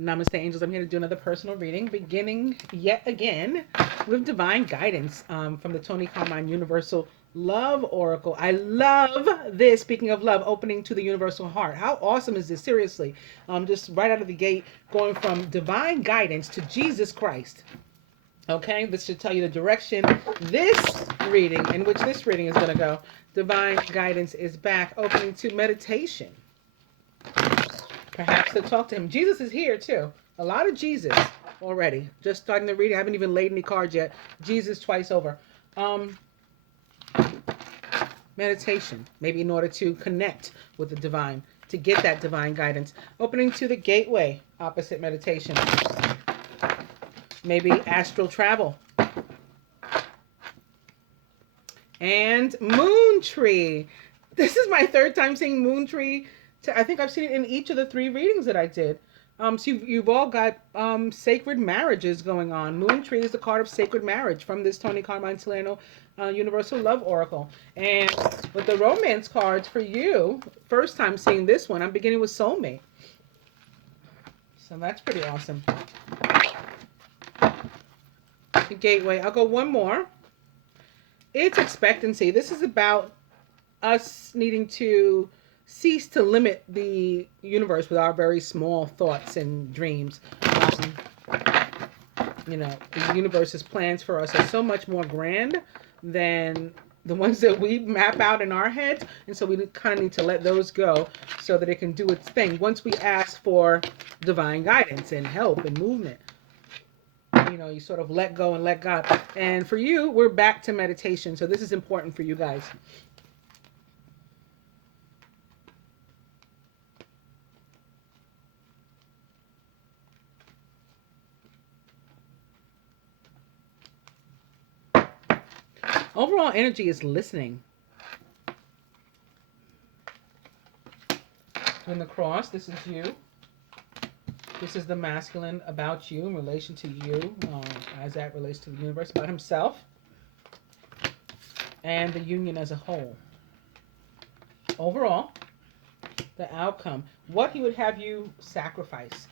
Namaste, angels. I'm here to do another personal reading, beginning yet again with divine guidance from the Tony Carmine Universal Love Oracle. I love this. Speaking of love, opening to the universal heart. How awesome is this? Seriously, just right out of the gate, going from divine guidance to Jesus Christ. Okay, this should tell you the direction this reading, in which this reading is going to go. Divine guidance is back, opening to meditation. Perhaps to talk to him. Jesus is here too. A lot of Jesus already. Just starting the reading. I haven't even laid any cards yet. Jesus twice over. Meditation. Maybe in order to connect with the divine, to get that divine guidance. Opening to the gateway. Opposite meditation. Maybe astral travel. And moon tree. This is my third time seeing moon tree. I think I've seen it in each of the 3 readings that I did. So you've all got sacred marriages going on. Moon tree is the card of sacred marriage from this Tony Carmine Salerno Universal Love Oracle. And with the romance cards for you, first time seeing this one, I'm beginning with soulmate. So that's pretty awesome. The gateway. I'll go one more. It's expectancy. This is about us needing to cease to limit the universe with our very small thoughts and dreams. The universe's plans for us are so much more grand than the ones that we map out in our heads. And so we kind of need to let those go so that it can do its thing. Once we ask for divine guidance and help and movement, you sort of let go and let God. And for you, we're back to meditation. So this is important for you guys. Overall energy is listening. In the cross, this is you. This is the masculine about you in relation to you, as that relates to the universe, about himself, and the union as a whole. Overall, the outcome, what he would have you sacrifice,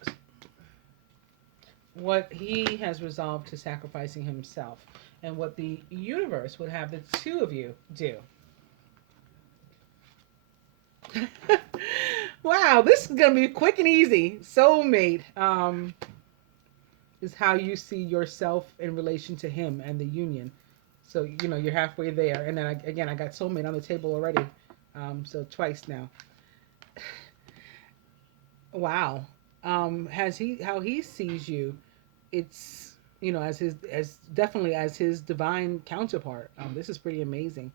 what he has resolved to sacrificing himself, and what the universe would have the 2 of you do. Wow, this is going to be quick and easy. Soulmate is how you see yourself in relation to him and the union. So, you're halfway there. And then, I got soulmate on the table already. So twice now. Wow. How he sees you, it's, definitely as his divine counterpart. This is pretty amazing.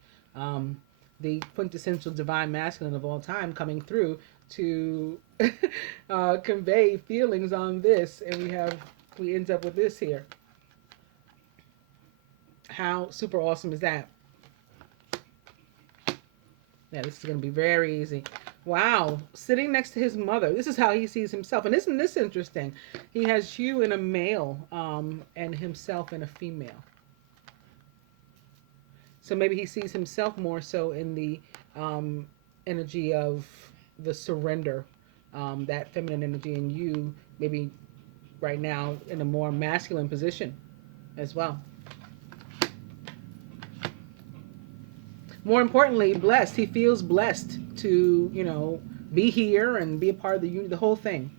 The quintessential divine masculine of all time coming through to convey feelings on this, and we end up with this here. How super awesome is that? Yeah, this is going to be very easy. Wow, sitting next to his mother. This is how he sees himself. And isn't this interesting? He has you in a male and himself in a female. So maybe he sees himself more so in the energy of the surrender, that feminine energy, and you maybe right now in a more masculine position as well. More importantly, blessed. He feels blessed to, be here and be a part of the whole thing.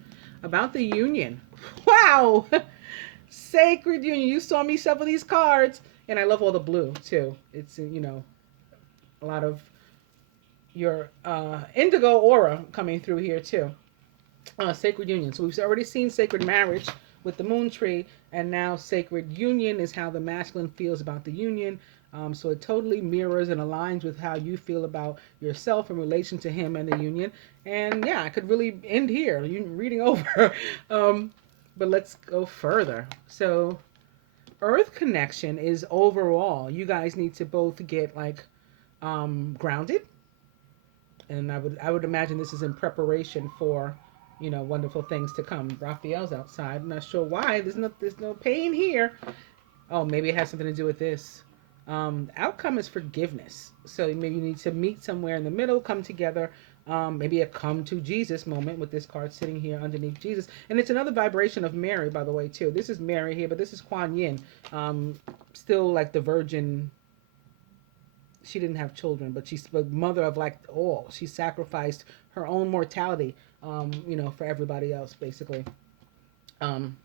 About the union. Wow! Sacred union. You saw me shuffle these cards. And I love all the blue, too. It's, a lot of your indigo aura coming through here, too. Sacred union. So we've already seen sacred marriage with the moon tree. And now sacred union is how the masculine feels about the union. So it totally mirrors and aligns with how you feel about yourself in relation to him and the union. And yeah, I could really end here, reading over. But let's go further. So Earth connection is overall, you guys need to both get grounded. And I would imagine this is in preparation for, wonderful things to come. Raphael's outside. I'm not sure why. There's no pain here. Oh, maybe it has something to do with this. Outcome is forgiveness. So maybe you need to meet somewhere in the middle, come together maybe a come to Jesus moment with this card sitting here underneath Jesus. And it's another vibration of Mary, by the way, too. This is Mary here, but this is Kuan Yin. Still like the virgin. She didn't have children, but she's the mother of like all. She sacrificed her own mortality, for everybody else, basically. Kuan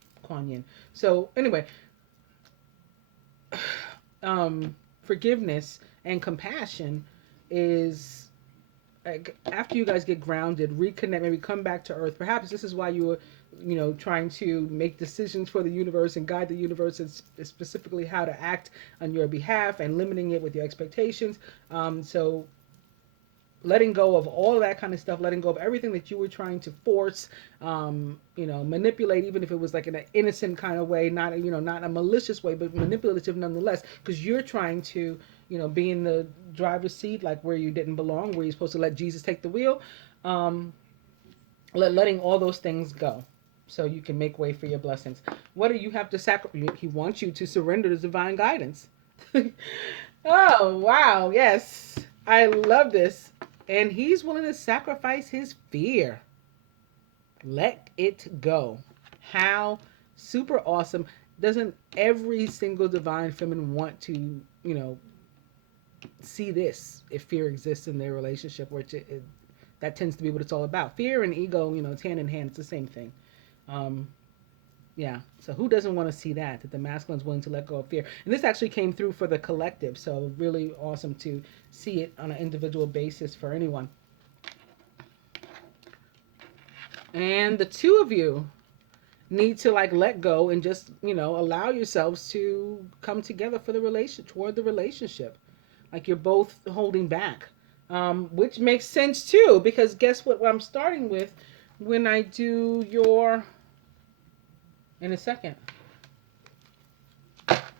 Yin. So anyway, forgiveness and compassion is like, after you guys get grounded, reconnect, maybe come back to earth. Perhaps this is why you were, trying to make decisions for the universe and guide the universe, and specifically how to act on your behalf and limiting it with your expectations. So letting go of all of that kind of stuff, letting go of everything that you were trying to force, manipulate, even if it was like in an innocent kind of way, not not a malicious way, but manipulative nonetheless, because you're trying to, be in the driver's seat, like where you didn't belong, where you're supposed to let Jesus take the wheel, letting all those things go, so you can make way for your blessings. What do you have to sacrifice? He wants you to surrender to divine guidance. Oh wow, yes, I love this. And he's willing to sacrifice his fear. Let it go. How super awesome. Doesn't every single divine feminine want to, see this if fear exists in their relationship, which that tends to be what it's all about. Fear and ego, it's hand in hand. It's the same thing. Yeah. So who doesn't want to see that the masculine is willing to let go of fear? And this actually came through for the collective. So really awesome to see it on an individual basis for anyone. And the two of you need to like let go and just, allow yourselves to come together for the toward the relationship. Like you're both holding back, which makes sense too, because guess what I'm starting with when I do your, in a second,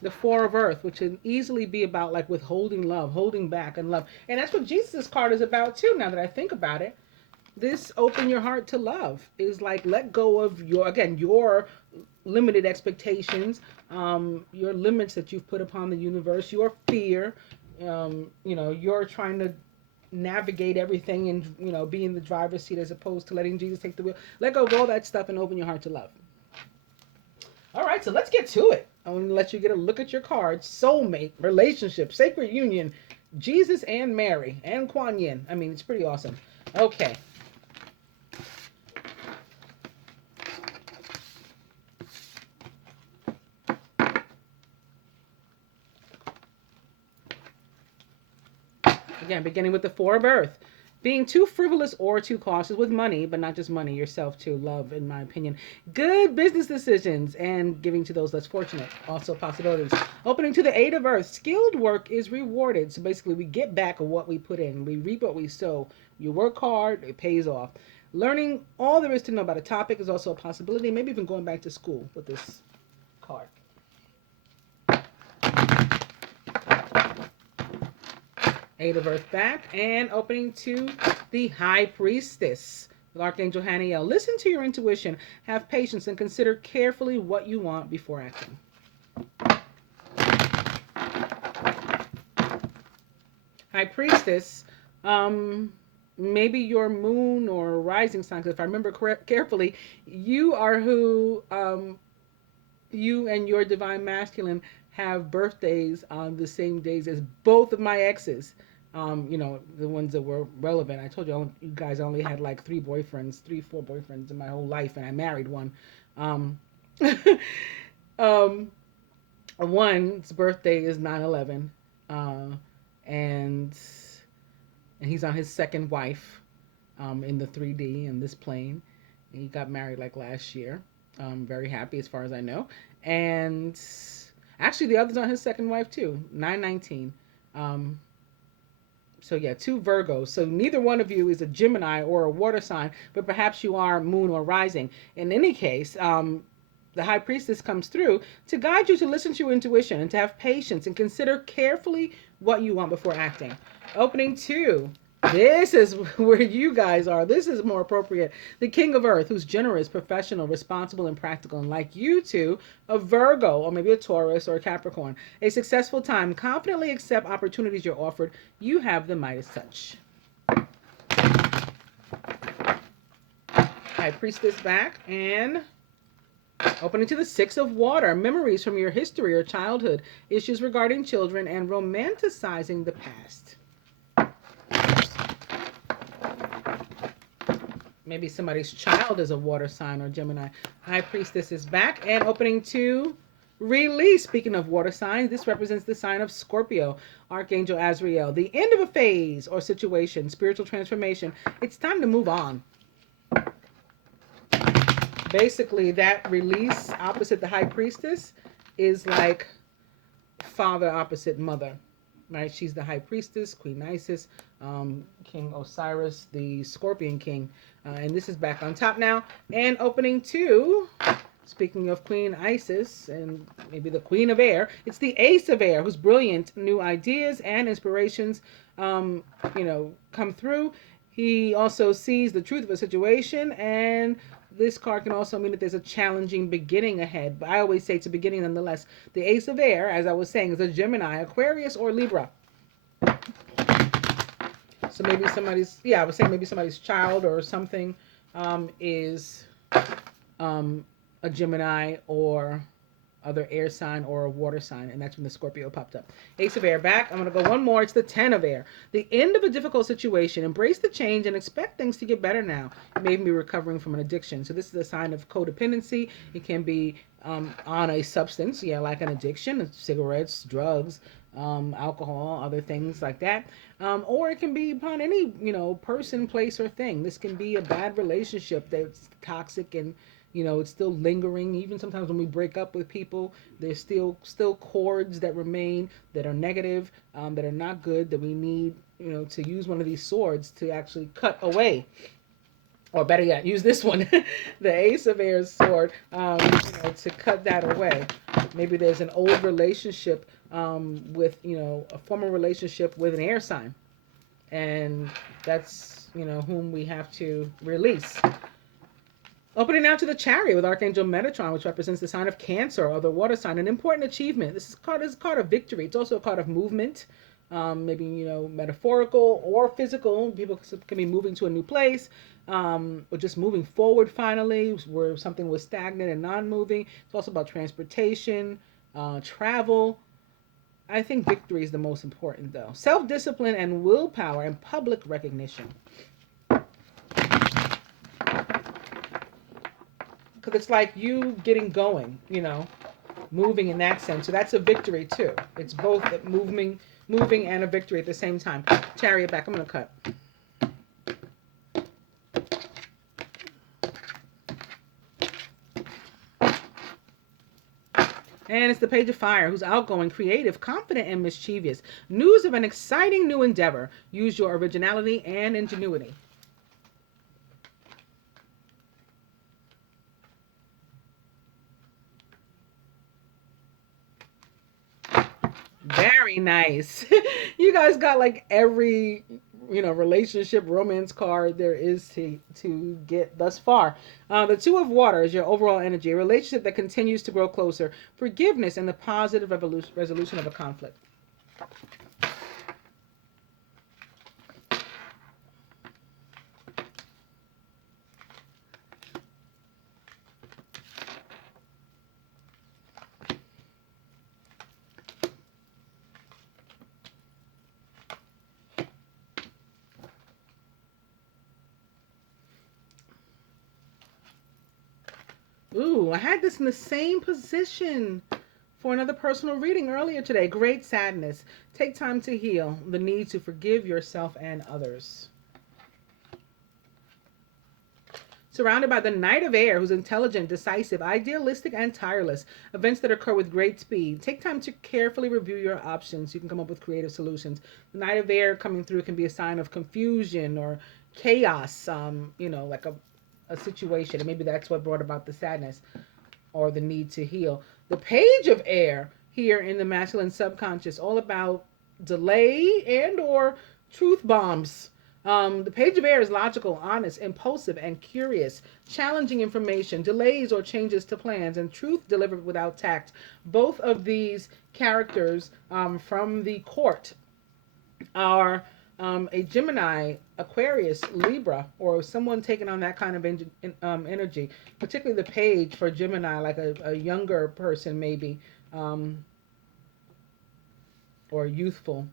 the Four of Earth, which can easily be about like withholding love, holding back and love. And that's what Jesus' card is about too, now that I think about it. This open your heart to love is like let go of your limited expectations, your limits that you've put upon the universe, your fear, you're trying to navigate everything and, be in the driver's seat as opposed to letting Jesus take the wheel. Let go of all that stuff and open your heart to love. All right, so let's get to it. I'm going to let you get a look at your cards. Soulmate, relationship, sacred union, Jesus and Mary, and Kuan Yin. I mean, it's pretty awesome. Okay. Again, beginning with the Four of Earth. Being too frivolous or too cautious with money, but not just money, yourself too, love, in my opinion. Good business decisions and giving to those less fortunate. Also possibilities. Opening to the Eight of Earth. Skilled work is rewarded. So basically we get back what we put in. We reap what we sow. You work hard, it pays off. Learning all there is to know about a topic is also a possibility. Maybe even going back to school with this card. Eight of Earth back, and opening to the High Priestess with Archangel Haniel. Listen to your intuition, have patience, and consider carefully what you want before acting. High Priestess, maybe your moon or rising sign, because if I remember carefully, you are who, you and your divine masculine have birthdays on the same days as both of my exes. The ones that were relevant. I told you, you guys only had like 4 boyfriends in my whole life, and I married one. One's birthday is 9/11, and he's on his second wife, in the 3D in this plane. He got married like last year. Very happy as far as I know, and actually the other's on his second wife too, 9/19. So yeah, 2 Virgos. So neither one of you is a Gemini or a water sign, but perhaps you are moon or rising. In any case, the High Priestess comes through to guide you to listen to your intuition and to have patience and consider carefully what you want before acting. Opening 2. This is where you guys are. This is more appropriate. The King of Earth, who's generous, professional, responsible, and practical. And like you two, a Virgo, or maybe a Taurus or a Capricorn. A successful time. Confidently accept opportunities you're offered. You have the Midas touch. High Priestess back, and opening to the Six of Water. Memories from your history or childhood. Issues regarding children and romanticizing the past. Maybe somebody's child is a water sign or Gemini. High Priestess is back, and opening to release. Speaking of water signs, this represents the sign of Scorpio. Archangel Azrael. The end of a phase or situation. Spiritual transformation. It's time to move on. Basically, that release opposite the High Priestess is like father opposite mother, right? She's the High Priestess, Queen Isis, King Osiris, the Scorpion King. And this is back on top now. And opening to, speaking of Queen Isis and maybe the Queen of Air, it's the Ace of Air, whose brilliant new ideas and inspirations, come through. He also sees the truth of a situation, and this card can also mean that there's a challenging beginning ahead. But I always say it's a beginning nonetheless. The Ace of Air, as I was saying, is a Gemini, Aquarius, or Libra. So maybe I was saying maybe somebody's child or something is a Gemini or other air sign or a water sign, and that's when the Scorpio popped up. Ace of Air back. I'm going to go one more. It's the Ten of Air. The end of a difficult situation. Embrace the change and expect things to get better now. It may be recovering from an addiction. So this is a sign of codependency. It can be on a substance, like an addiction, cigarettes, drugs, alcohol, other things like that. Or it can be upon any, person, place, or thing. This can be a bad relationship that's toxic and it's still lingering. Even sometimes when we break up with people, there's still cords that remain that are negative, that are not good, that we need, to use one of these swords to actually cut away. Or better yet, use this one, the Ace of Air's sword, to cut that away. Maybe there's an old relationship with, a former relationship with an air sign. And that's, whom we have to release. Opening now to the Chariot with Archangel Metatron, which represents the sign of Cancer or the water sign, an important achievement. This is a card of victory. It's also a card of movement, maybe, metaphorical or physical. People can be moving to a new place, or just moving forward finally, where something was stagnant and non-moving. It's also about transportation, travel. I think victory is the most important, though. Self-discipline and willpower and public recognition. Because it's like you getting going, moving in that sense. So that's a victory too. It's both moving and a victory at the same time. Chariot back. I'm going to cut. And it's the Page of Fire, who's outgoing, creative, confident, and mischievous. News of an exciting new endeavor. Use your originality and ingenuity. Very nice. You guys got like every, relationship, romance card there is to get thus far. The Two of Water is your overall energy, a relationship that continues to grow closer, forgiveness, and the positive resolution of a conflict. Ooh, I had this in the same position for another personal reading earlier today. Great sadness. Take time to heal. The need to forgive yourself and others. Surrounded by the Knight of Air, who's intelligent, decisive, idealistic, and tireless. Events that occur with great speed. Take time to carefully review your options. You can come up with creative solutions. The Knight of Air coming through can be a sign of confusion or chaos, like a situation, and maybe that's what brought about the sadness or the need to heal. The Page of Air here in the masculine subconscious, all about delay and or truth bombs. The Page of Air is logical, honest, impulsive, and curious, challenging information, delays or changes to plans, and truth delivered without tact. Both of these characters from the court are A Gemini, Aquarius, Libra, or someone taking on that kind of energy, particularly the page for Gemini, like a younger person maybe, or youthful.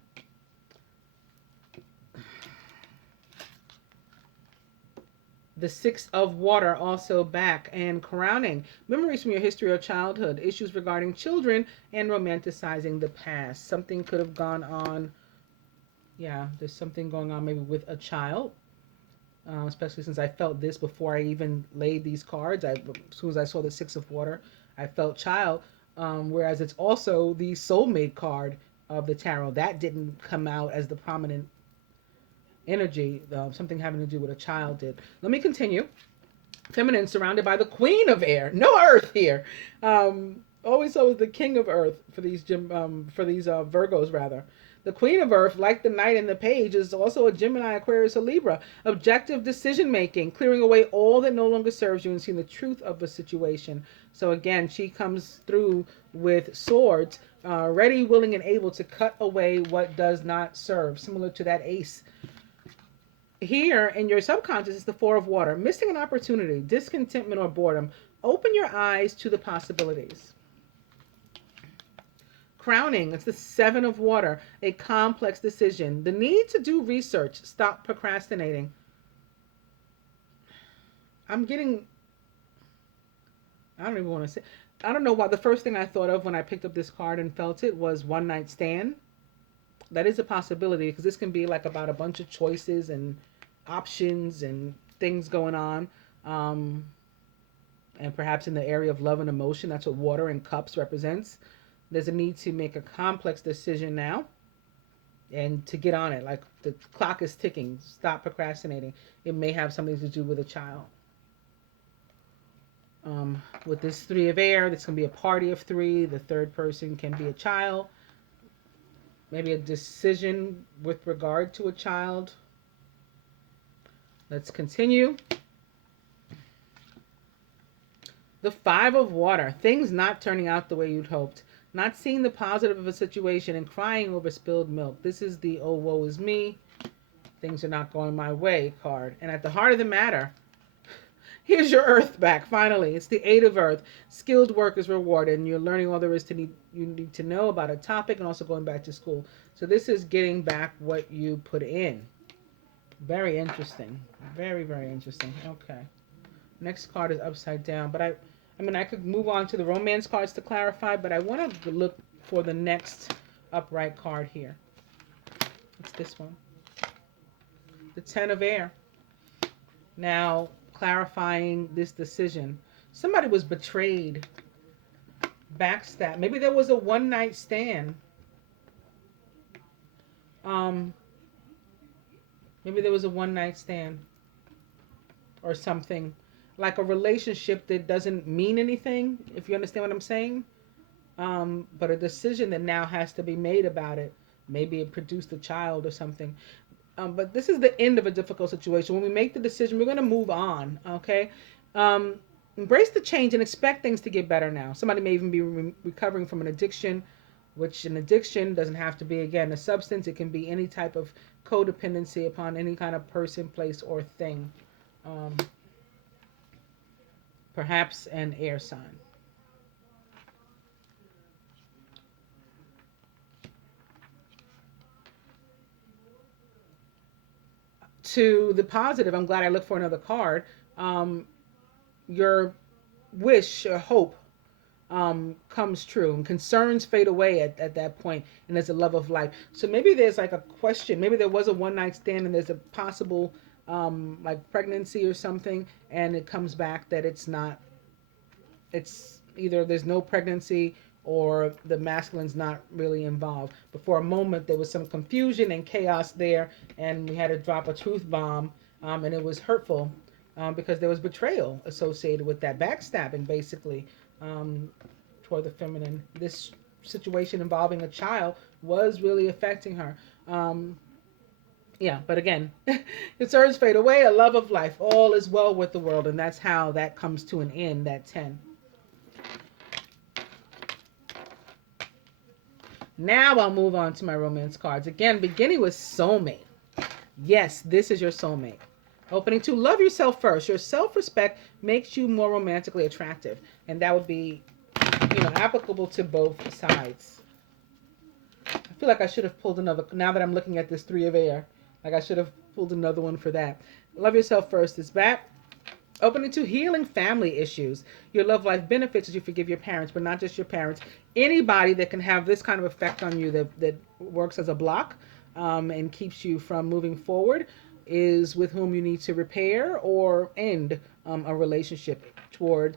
The Six of Water also back, and crowning. Memories from your history or childhood. Issues regarding children and romanticizing the past. Something could have gone on. Yeah, there's something going on maybe with a child. Especially since I felt this before I even laid these cards. As soon as I saw the Six of Water, I felt child. Whereas it's also the soulmate card of the tarot. That didn't come out as the prominent energy. Something having to do with a child did. Let me continue. Feminine surrounded by the queen of air. No earth here. Always always the king of earth for these Virgos rather. The queen of earth, like the knight in the page, is also a Gemini, Aquarius, or Libra. Objective decision making, clearing away all that no longer serves you and seeing the truth of a situation. So again, she comes through with swords, ready, willing, and able to cut away what does not serve, similar to that ace. Here in your subconscious is the Four of Water. Missing an opportunity, discontentment, or boredom. Open your eyes to the possibilities. Crowning, it's the Seven of Water. A complex decision. The need to do research. Stop procrastinating. I don't even want to say. I don't know why. The first thing I thought of when I picked up this card and felt it was one night stand. That is a possibility because this can be like about a bunch of choices and options and things going on. And perhaps in the area of love and emotion, that's what water and cups represents. There's a need to make a complex decision now and to get on it. Like the clock is ticking. Stop procrastinating. It may have something to do with a child. With this Three of Air, this can be a party of three. The third person can be a child. Maybe a decision with regard to a child. Let's continue. The Five of Water. Things not turning out the way you'd hoped. Not seeing the positive of a situation and crying over spilled milk. This is the oh woe is me. Things are not going my way card. And at the heart of the matter, here's your earth back, finally. It's the Eight of Earth. Skilled work is rewarded, and you're learning all there is you need to know about a topic and also going back to school. So this is getting back what you put in. Very interesting. Very, very interesting. Okay. Next card is upside down. But I could move on to the romance cards to clarify, but I want to look for the next upright card here. It's this one. The Ten of Air. Now, clarifying this decision. Somebody was betrayed, backstabbed. Maybe there was a one-night stand. Maybe there was a one-night stand or something. Like a relationship that doesn't mean anything, if you understand what I'm saying. But a decision that now has to be made about it. Maybe it produced a child or something. But this is the end of a difficult situation. When we make the decision, we're going to move on, okay? Embrace the change and expect things to get better now. Somebody may even be recovering from an addiction, which an addiction doesn't have to be, again, a substance. It can be any type of codependency upon any kind of person, place, or thing. Perhaps an air sign. To the positive, I'm glad I looked for another card. Your wish or hope comes true, and concerns fade away at that point, and there's a love of life. So maybe there's like a question. Maybe there was a one night stand, and there's a possible like pregnancy or something, and it comes back that it's not. It's either there's no pregnancy or the masculine's not really involved. But for a moment, there was some confusion and chaos there, and we had to drop a truth bomb, and it was hurtful because there was betrayal associated with that, backstabbing, basically, toward the feminine. This situation involving a child was really affecting her. Yeah, but again, concerns fade away, a love of life, all is well with the world, and that's how that comes to an end, that 10. Now I'll move on to my romance cards. Again, beginning with soulmate. Yes, this is your soulmate. Opening two, love yourself first. Your self-respect makes you more romantically attractive. And that would be, applicable to both sides. I feel like I should have pulled another, now that I'm looking at this three of air, like I should have pulled another one for that. Love yourself first is back. Opening to healing family issues. Your love life benefits as you forgive your parents, but not just your parents. Anybody that can have this kind of effect on you that works as a block and keeps you from moving forward is with whom you need to repair or end a relationship toward,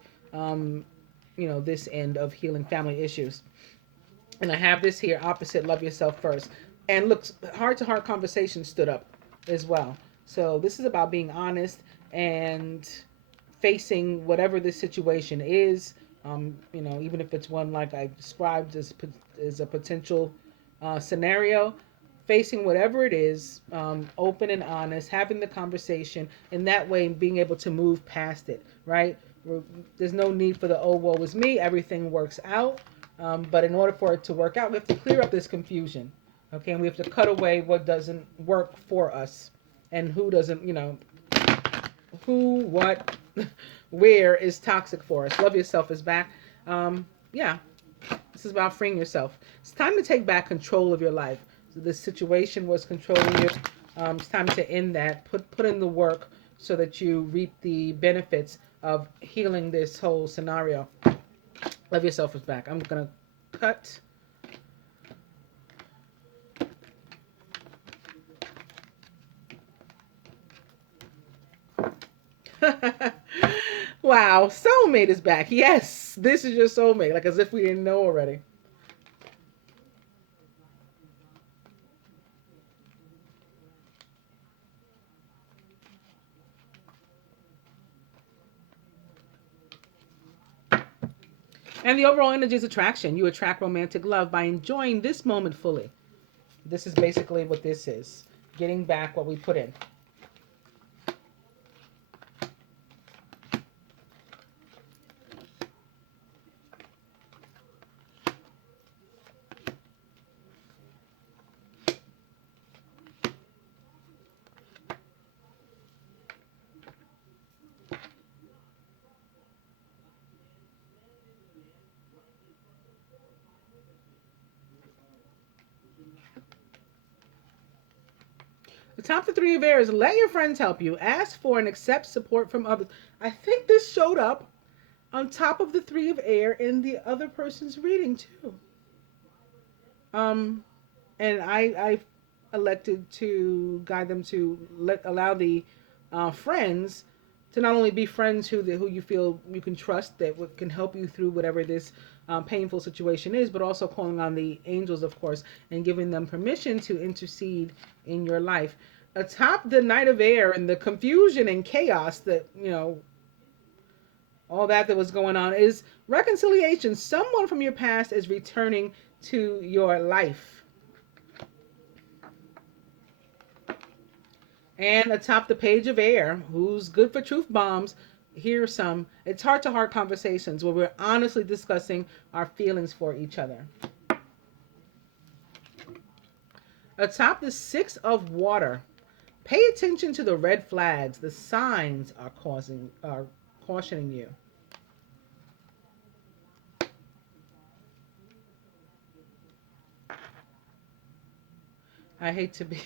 this end of healing family issues. And I have this here opposite love yourself first. And looks heart to heart conversation stood up as well. So this is about being honest and facing whatever this situation is. Even if it's one like I described as a potential scenario, facing whatever it is, open and honest, having the conversation, and that way being able to move past it, right? There's no need for the, oh, woe is me, everything works out. But in order for it to work out, we have to clear up this confusion, okay? And we have to cut away what doesn't work for us and who doesn't, who, what, where is toxic for us. Love yourself is back. Yeah, this is about freeing yourself. It's time to take back control of your life. So this situation was controlling you. It's time to end that. Put in the work so that you reap the benefits of healing this whole scenario. Love yourself is back. I'm gonna cut. Wow, soulmate is back. Yes, this is your soulmate. Like as if we didn't know already. And the overall energy is attraction. You attract romantic love by enjoying this moment fully. This is basically what this is. Getting back what we put in. The top of the three of air is let your friends help you. Ask for and accept support from others. I think this showed up on top of the three of air in the other person's reading too. Um, and I elected to guide them to allow the friends to not only be friends who you feel you can trust that can help you through whatever this painful situation is, but also calling on the angels, of course, and giving them permission to intercede in your life. Atop the night of air and the confusion and chaos that all that was going on is reconciliation. Someone from your past is returning to your life. And atop the page of air, who's good for truth bombs, here's some. It's heart to heart conversations where we're honestly discussing our feelings for each other. Atop the six of water, pay attention to the red flags. The signs are cautioning you. I hate to be.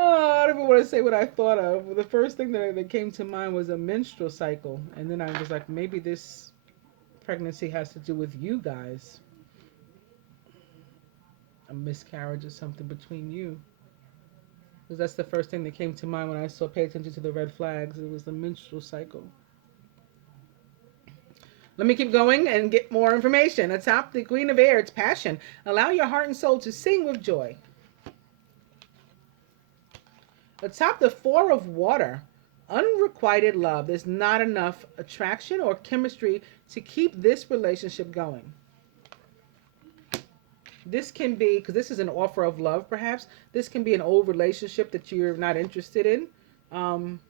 Oh, I don't even want to say what I thought of. The first thing that came to mind was a menstrual cycle. And then I was like, maybe this pregnancy has to do with you guys. A miscarriage or something between you. Because that's the first thing that came to mind when I saw pay attention to the red flags. It was the menstrual cycle. Let me keep going and get more information. Atop the Queen of Air, it's passion. Allow your heart and soul to sing with joy. Atop the Four of Water, unrequited love. There's not enough attraction or chemistry to keep this relationship going. This can be, because this is an offer of love perhaps, this can be an old relationship that you're not interested in. Um,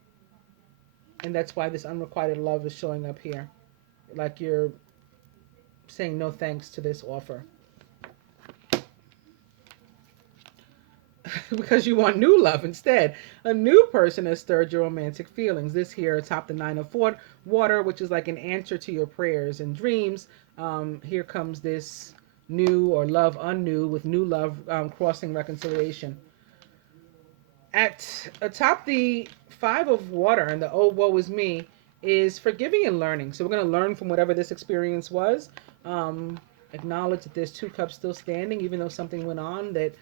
and that's why this unrequited love is showing up here. Like you're saying no thanks to this offer. because you want new love instead. A new person has stirred your romantic feelings. This here atop the nine of water, which is like an answer to your prayers and dreams. Here comes this new or love unknew with new love crossing reconciliation. At atop the five of water and the oh woe is me is forgiving and learning. So we're going to learn from whatever this experience was. Acknowledge that there's two cups still standing, even though something went on that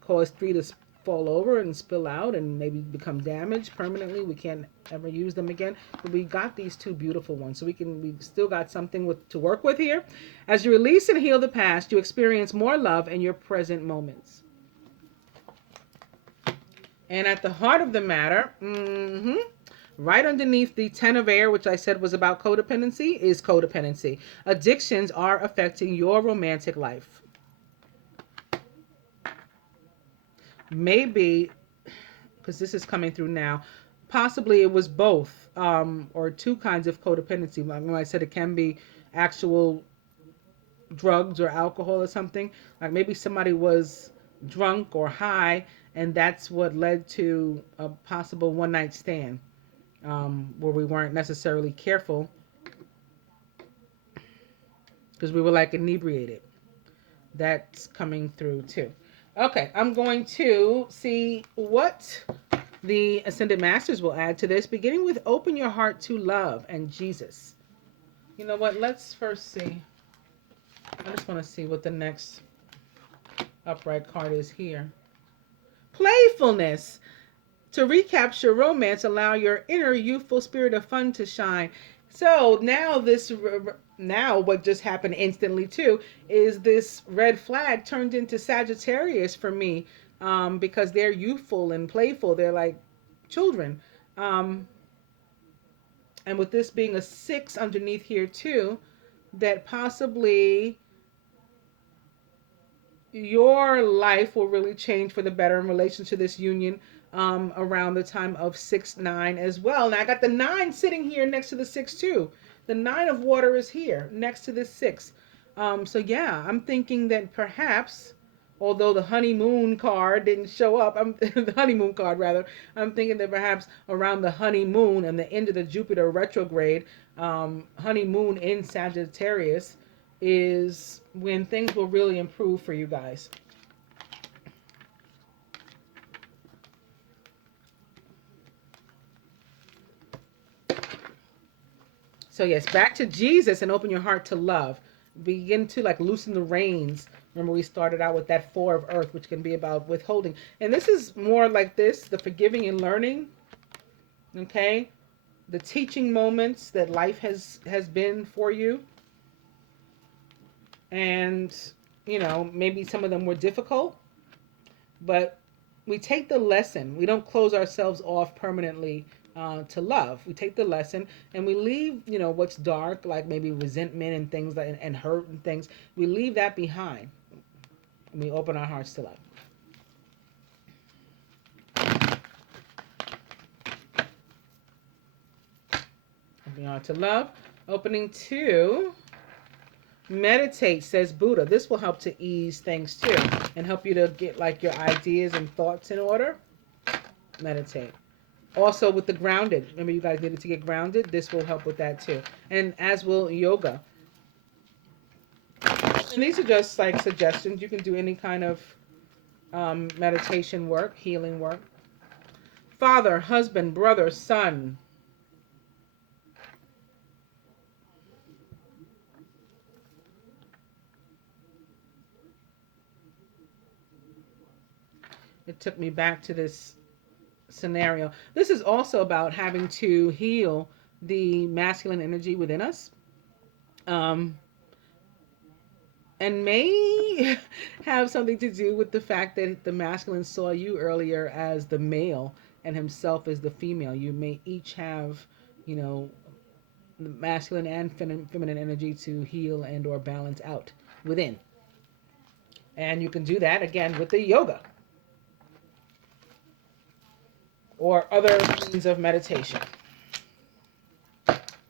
caused three to fall over and spill out and maybe become damaged permanently. We can't ever use them again. But we got these two beautiful ones, so we still got something to work with here. As you release and heal the past, you experience more love in your present moments. And at the heart of the matter, right underneath the 10 of air, which I said was about codependency, is codependency. Addictions are affecting your romantic life. Maybe, because this is coming through now, possibly it was both or two kinds of codependency. Like I said, it can be actual drugs or alcohol or something. Like maybe somebody was drunk or high, and that's what led to a possible one-night stand where we weren't necessarily careful because we were like inebriated. That's coming through too. Okay, I'm going to see what the Ascended Masters will add to this, beginning with open your heart to love and Jesus. You know what? Let's first see. I just want to see what the next upright card is here. Playfulness. To recapture romance, allow your inner youthful spirit of fun to shine. So now what just happened instantly too is this red flag turned into Sagittarius for me because they're youthful and playful. They're like children. And with this being a 6 underneath here too, that possibly your life will really change for the better in relation to this union around the time of 6-9 as well. Now I got the 9 sitting here next to the 6 too. The 9 of water is here next to this 6. So yeah, I'm thinking that perhaps, although the honeymoon card didn't show up, the honeymoon card rather, I'm thinking that perhaps around the honeymoon and the end of the Jupiter retrograde, honeymoon in Sagittarius is when things will really improve for you guys. So yes, back to Jesus and open your heart to love. Begin to like loosen the reins. Remember we started out with that 4 of earth, which can be about withholding. And this is more like this, the forgiving and learning. Okay? The teaching moments that life has been for you. And, you know, maybe some of them were difficult. But we take the lesson. We don't close ourselves off permanently to love. We take the lesson and we leave, you know, what's dark, like maybe resentment and things like, and hurt and things. We leave that behind and we open our hearts to love. Opening our heart to love. Opening to meditate, says Buddha. This will help to ease things too and help you to get like your ideas and thoughts in order. Meditate. Also with the grounded. Remember you guys needed to get grounded. This will help with that too. And as will yoga. And these are just like suggestions. You can do any kind of meditation work, healing work. Father, husband, brother, son. It took me back to this scenario. This is also about having to heal the masculine energy within us. And may have something to do with the fact that the masculine saw you earlier as the male and himself as the female. You may each have, you know, the masculine and feminine energy to heal and or balance out within. And you can do that again with the yoga or other means of meditation.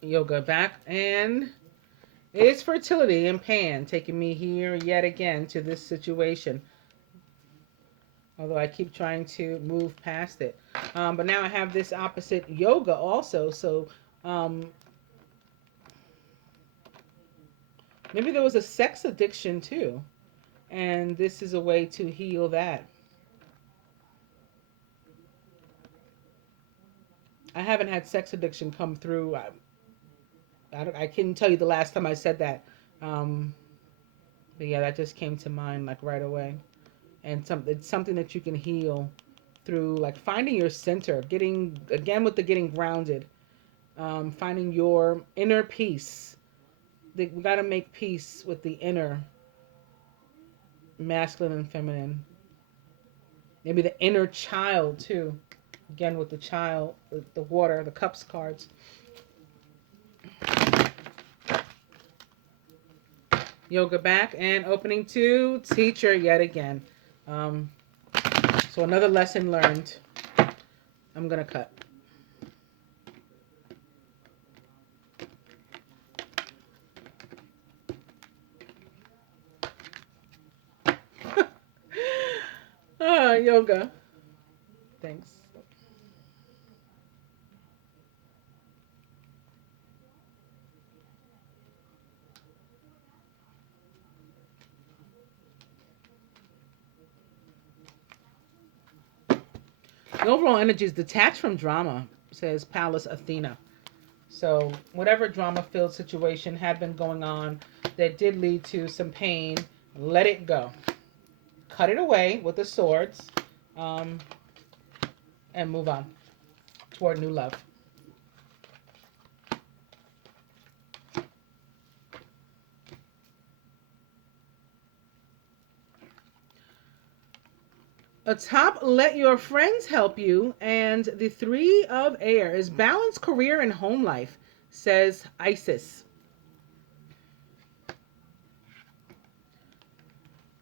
Yoga back, and it's fertility and Pan taking me here yet again to this situation. Although I keep trying to move past it. But now I have this opposite yoga also. So um, maybe there was a sex addiction too. And this is a way to heal that. I haven't had sex addiction come through. I couldn't tell you the last time I said that. Um, but yeah, that just came to mind like right away. And it's something that you can heal through like finding your center, getting again with the getting grounded, finding your inner peace. We got to make peace with the inner masculine and feminine. Maybe the inner child too. Again with the child, the water, the cups cards. Yoga back and opening to teacher yet again. Um, so another lesson learned. I'm gonna cut. Yoga. Thanks. The overall energy is detached from drama, says Pallas Athena. So whatever drama-filled situation had been going on that did lead to some pain, let it go. Cut it away with the swords, um, and move on toward new love. Atop, let your friends help you, and the three of air is balance, career, and home life, says Isis.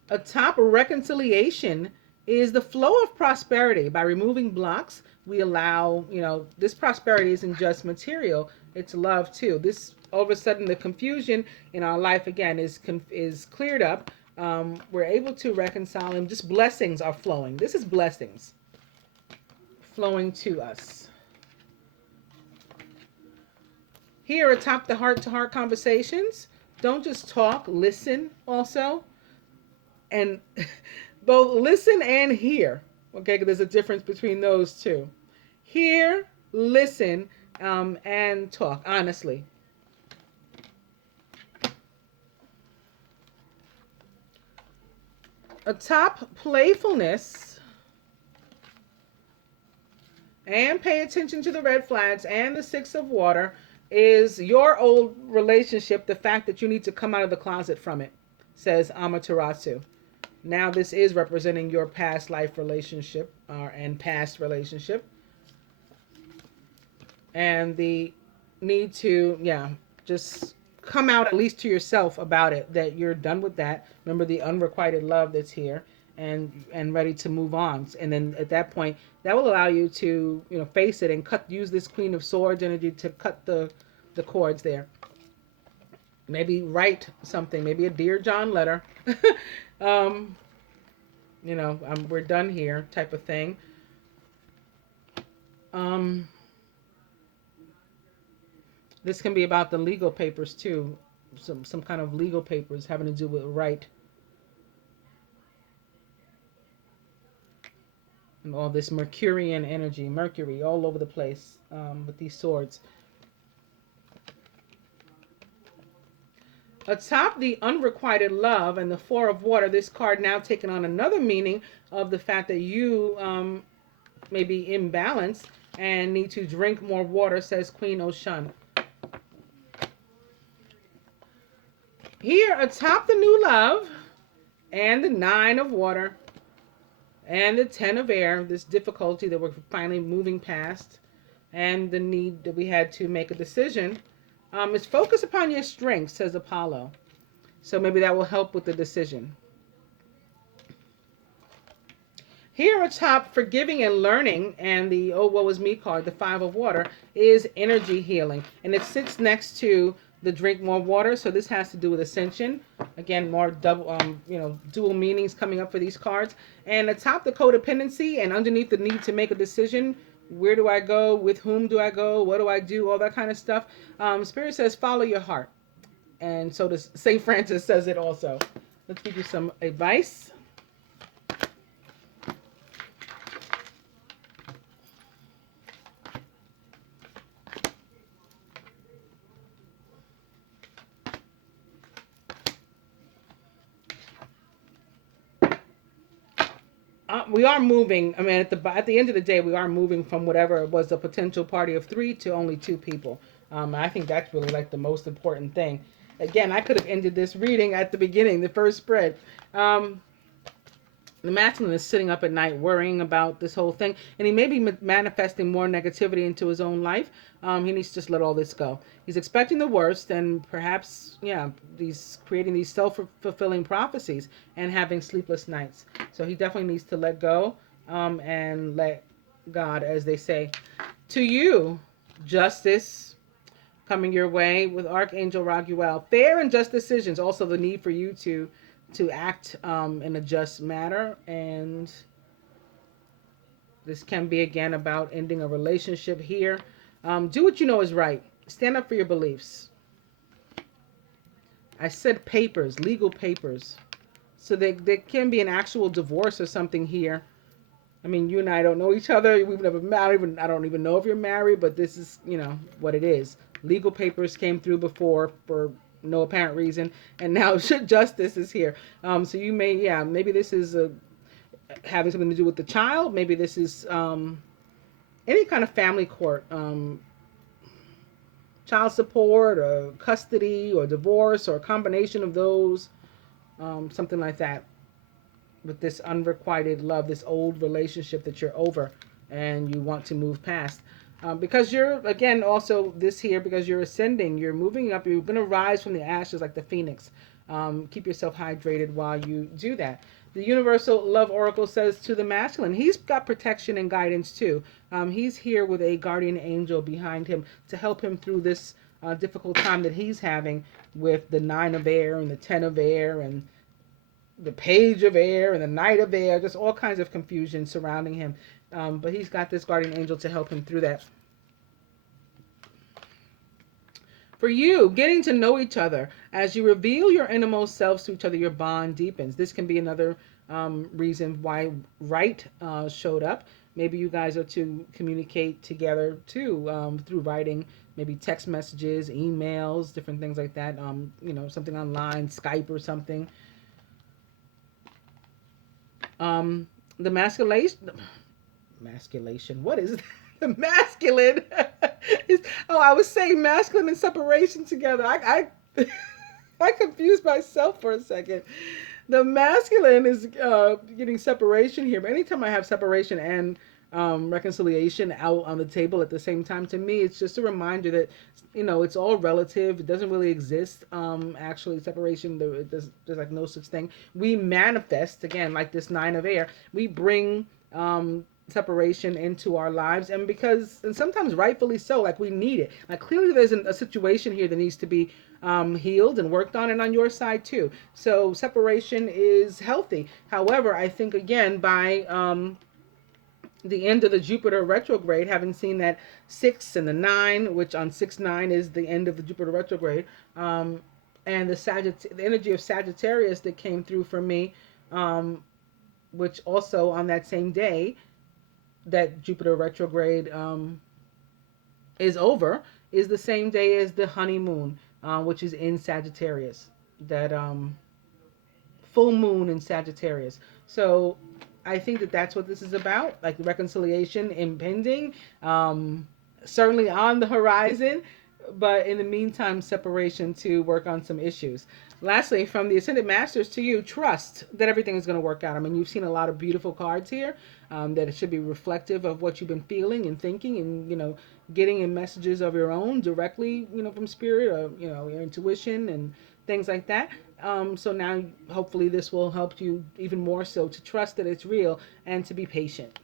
Atop, reconciliation is the flow of prosperity. By removing blocks, we allow, this prosperity isn't just material, it's love too. This, all of a sudden, the confusion in our life, again, is cleared up. We're able to reconcile, and just blessings are flowing. This is blessings flowing to us. Here, atop the heart-to-heart conversations, don't just talk, listen also. And both listen and hear. Okay, because there's a difference between those two. Hear, listen, and talk honestly. Atop playfulness, and pay attention to the red flags and the six of water, is your old relationship, the fact that you need to come out of the closet from it, says Amaterasu. Now this is representing your past life relationship and past relationship. And the need to, just come out at least to yourself about it, that you're done with that. Remember the unrequited love that's here, and ready to move on. And then at that point, that will allow you to, face it and use this Queen of Swords energy to cut the cords there. Maybe write something, maybe a Dear John letter. um, we're done here type of thing. This can be about the legal papers too, some kind of legal papers having to do with right. And all this Mercurian energy, Mercury all over the place with these swords. Atop the unrequited love and the Four of Water, this card now taking on another meaning of the fact that you may be imbalanced and need to drink more water, says Queen Oshun. Here, atop the new love and the Nine of Water and the Ten of Air, this difficulty that we're finally moving past, and the need that we had to make a decision, is focus upon your strengths, says Apollo. So maybe that will help with the decision. Here atop forgiving and learning, and the oh woe is me card, the Five of Water, is energy healing. And it sits next to the drink more water. So this has to do with ascension. Again, more double, dual meanings coming up for these cards. And atop the codependency and underneath the need to make a decision. Where do I go? With whom do I go? What do I do? All that kind of stuff. Spirit says, follow your heart. And so does St. Francis says it also. Let's give you some advice. We are moving. I mean, at the end of the day, we are moving from whatever was a potential party of 3 to only 2 people. I think that's really like the most important thing. Again, I could have ended this reading at the beginning, the first spread. The masculine is sitting up at night worrying about this whole thing, and he may be manifesting more negativity into his own life. He needs to just let all this go. He's expecting the worst, and perhaps, he's creating these self-fulfilling prophecies and having sleepless nights. So he definitely needs to let go and let God, as they say. To you, justice coming your way with Archangel Raguel. Fair and just decisions. Also the need for you to act in a just manner. And this can be, again, about ending a relationship here. Do what you know is right. Stand up for your beliefs. I said papers, legal papers. So there can be an actual divorce or something here. I mean, you and I don't know each other. We've never married. I don't even know if you're married, but this is, what it is. Legal papers came through before for no apparent reason, and now justice is here. So you may, maybe this is having something to do with the child. Maybe this is any kind of family court, child support, or custody, or divorce, or a combination of those, something like that. With this unrequited love, this old relationship that you're over and you want to move past. Because you're, again, also this here, because you're ascending, you're moving up, you're going to rise from the ashes like the phoenix. Keep yourself hydrated while you do that. The Universal Love Oracle says to the masculine, he's got protection and guidance too. He's here with a guardian angel behind him to help him through this difficult time that he's having with the 9 of air and the 10 of air and the page of air and the knight of air, just all kinds of confusion surrounding him. But he's got this guardian angel to help him through that. For you, getting to know each other. As you reveal your innermost selves to each other, your bond deepens. This can be another reason why right showed up. Maybe you guys are to communicate together too, through writing, maybe text messages, emails, different things like that. Something online, Skype or something. The masculation. What is that? The masculine? I was saying masculine and separation together. I confused myself for a second. The masculine is getting separation here. But anytime I have separation and reconciliation out on the table at the same time, to me, it's just a reminder that, it's all relative. It doesn't really exist. Actually, separation, there's like no such thing. We manifest, again, like this 9 of air. We bring separation into our lives, and sometimes rightfully so, like we need it. Like clearly there's a situation here that needs to be healed and worked on, and on your side too. So separation is healthy. However, I think, again, by the end of the Jupiter retrograde, having seen that 6 and the 9, which on 6-9 is the end of the Jupiter retrograde, and the energy of Sagittarius that came through for me, which also on that same day that Jupiter retrograde is over, is the same day as the honeymoon, which is in Sagittarius, that full moon in Sagittarius. So I think that that's what this is about, like the reconciliation impending, certainly on the horizon, but in the meantime, separation to work on some issues. Lastly, from the Ascended Masters to you, trust that everything is going to work out. I mean, you've seen a lot of beautiful cards here, that it should be reflective of what you've been feeling and thinking, and, getting in messages of your own directly, from spirit, or, your intuition and things like that. So now, hopefully, this will help you even more so to trust that it's real and to be patient.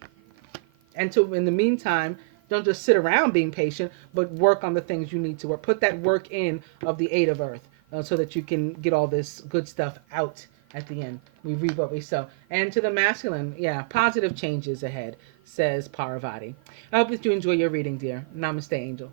And to, in the meantime, Don't just sit around being patient, but work on the things you need to work. Put that work in of the 8 of Earth so that you can get all this good stuff out at the end. We reap what we sow. And to the masculine, yeah, positive changes ahead, says Parvati. I hope that you enjoy your reading, dear. Namaste, angel.